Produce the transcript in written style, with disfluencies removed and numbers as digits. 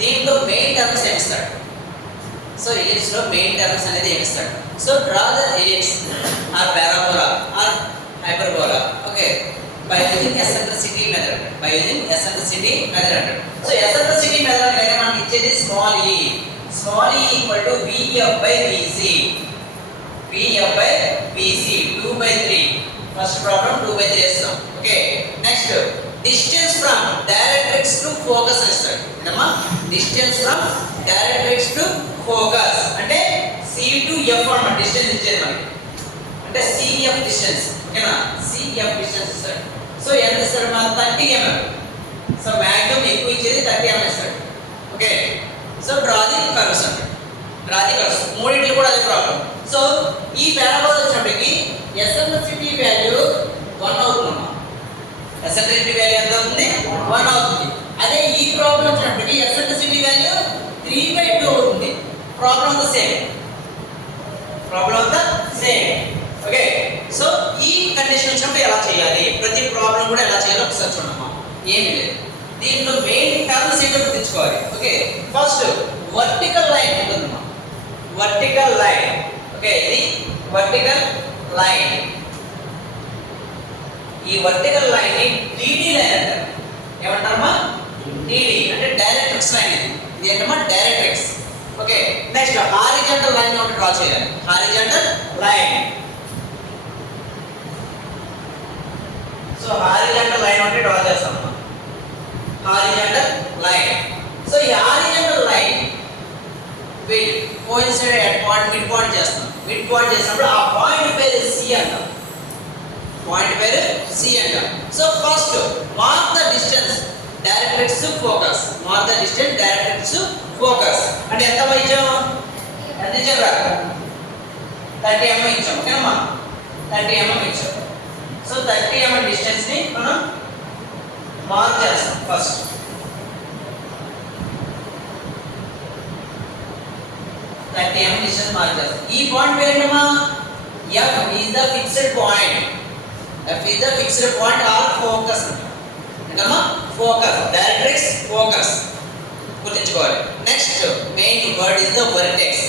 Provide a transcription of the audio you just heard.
దీంట్లో main terms ఏమిస్తాడు? So ellipse లో మెయిన్ టర్మ్స్ అనేది ఏమిస్తాడు? So draw the ellipse or parabola or hyperbola okay by using eccentricity method అంటాడు. So eccentricity method అనేది మనకి ఇచ్చేది small e equal to vf by vc 2/3 first problem 2/3 చేస్తాం okay. Next distance from directrix to focus ఇస్తాడు ఏంటమ్మా? Distance from directrix to focus అంటే c to f అన్నమాట distance ఇచ్చేది మనకి అంటే cf డిస్టెన్స్ ఓకేనా? cf డిస్టెన్స్ ఇస్తాడు. సో ఎంత ఇస్తాడు? మన 30 mm. సో మాక్సిమం ఎక్కువ ఇచ్చేది 30 mm ఇస్తాడు okay. So draw the curves అంటాడు. డ్రా ది కర్వ్స్ మూడింటిలో కూడా అదే ప్రాబ్లం. సో ఈ పారాబోలా వచ్చినప్పటికి ఎసెంట్రిసిటీ వాల్యూ 1 అవుతుందమ్మా. ఎసెంట్రిసిటీ వాల్యూ ఎంత అవుతుంది? 1 అవుతుంది. అదే ఈ ప్రాబ్లం వచ్చినప్పటికి ఎసెంట్రిసిటీ వాల్యూ 3/2 అవుతుంది. ప్రాబ్లం అంతా సేమ్ ఓకే. సో ఈ కండిషన్ వచ్చినప్పుడు ఎలా చేయాలి? ప్రతి ప్రాబ్లం కూడా ఎలా చేయాలో ఒకసారి చూడమ్మా. ఏమీ లేదు, దీంట్లో మెయిన్ టర్మ్స్ ఏంటో గుర్తుంచుకోవాలి ఓకే. ఫస్ట్ వర్టికల్ లైన్ ఉంటుందమ్మా. వర్టికల్ లైన్ ఓకే, ఇది వర్టికల్ లైన్. ఈ వర్టికల్ లైన్ ని టీడీ లైన్ అంటారు. ఏమంటారమ్మా? టీడీ అంటే డైరెక్ట్రిక్స్ లైన్. ఇది ఏంటమ్మా? Directrix okay. Next horizontal line ఒకటి డ్రా చేయాలి. Horizontal line. So horizontal line ఒకటి డ్రా చేస్తాం. Horizontal line. సో ఈ horizontal line coincide at point mid point చేస్తాం. మిడ్ పాయింట్ చేసినప్పుడు ఆ పాయింట్ పేరు C అంటాం. పాయింట్ పేరు C అంటాం. So first mark the distance directrix to focus. Mark the distance directrix to focus అంటే ఎంత ఇచ్చాం? ఎంత ఇచ్చారా? 30 mm ఇచ్చాం ఓకేనమ్మా. 30 mm ఇచ్చాం. సో 30 mm డిస్టెన్స్ ని మనం మార్క్ చేస్తాం. ఫస్ట్ 30 mm డిస్టెన్స్ మార్క్ చేస్తాం. ఈ పాయింట్ పేరు ఏంటమ్మా? F is the fixed point. F is the fixed point or focus ఏంటమ్మా? ఫోకస్. డైరెక్ట్రిక్స్ ఫోకస్ గుర్తుంచుకోవాలి. Next main word is the vertex.